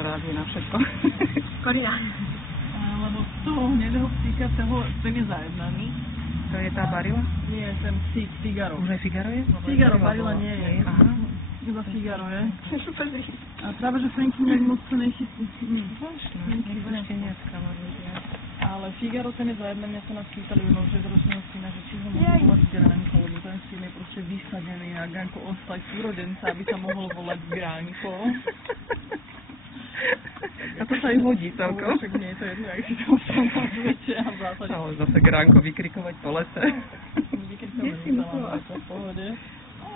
reaguje na všetko. Korina. Lebo z toho hnedého psíka, ten je zajednaný. To je tá Barila? Nie, ten psík, Figaro. Už aj Figaro je? Figaro, Barila nie je. Aha. Iba Figaro je. A práve, že Franky nejak moc sa nechystí. Zvláštne, ešte neskama ľudia. Ale Figaro ten je zajednaný, sa nás pýtali u novšej zročného syna, že či ho môžu volať Gránko, lebo ten syn je proste vysadený na Gránko ostať súrodenca, aby sa mohol volať Gránko. A to sa aj hodí celkom. Však nie je to jedno, jak si to nazvete a v zásade. Ale zase Gránko vykrikovať po lese. Kde si musela? To v pohode.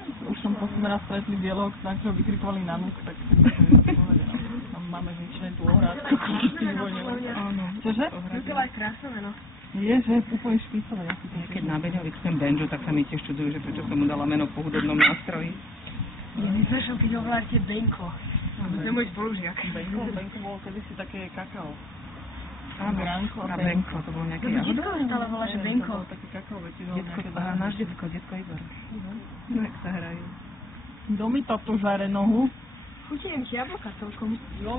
Už som posledný raz stretli dialog, na ktorého vykrikovali na núk, tak v pohode. Tam máme zničené tú ohrádku, ktorú vojne. Áno. Čože? Nutila je krásne meno. Je, že je úplne špicové. Keď nabeňali k ten banjo, tak sa mi tiež čudujú, že prečo som mu dala meno po hudobnom nástroji. My sme šli, keď hovoríte Benko. To je môj spolužiak. Benko bolo kedysi také kakao. Áno, Gránko a Benko, to bol nejaký Lebo jahodový. detko stále volá, že Benko. To bolo také kakao, väčšinou. Náš detko Igor. No, jak sa hrajú. Kto mi toto žare nohu? Chutím jablka celkom. Jo,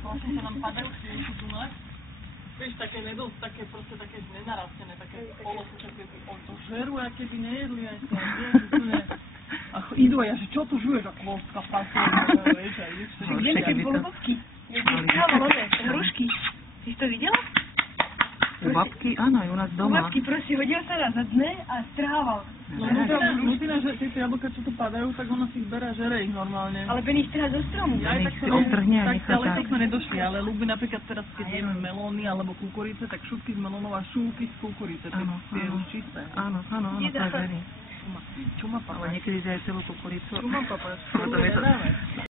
vlastne sa nám padajú chvíľky tu na. Vieš, také nedosť, také proste také nenarastené, také polosučaké, to žerú, a keby nejedli aj sa, a idú a ja, že čo tu žuješ, ako volská pasia, vieš, a ideš, že kde Ešte keby nejaké to- golubovky? Hrušky. Si to videla? U babky, áno, aj u nás doma. Babky proste hodil sa na zadne a strhával. No nutina, že tieto jablka, čo tu padajú, tak ona si ich bere a žere ich normálne. Ale Ben ich strhá zo stromu. Ja Aj ich tak si odtrhne a nechá ale tak. tak sme nedošli, ale ľúbi napríklad teraz, keď jeme melóny alebo kukurice, tak šupky z melónov a šúpky z kukurice, Áno, tie áno. už čisté. Áno, to je verí. Čo má Ale niekedy aj celú kukuricu. Čo má papať? Ale to je to-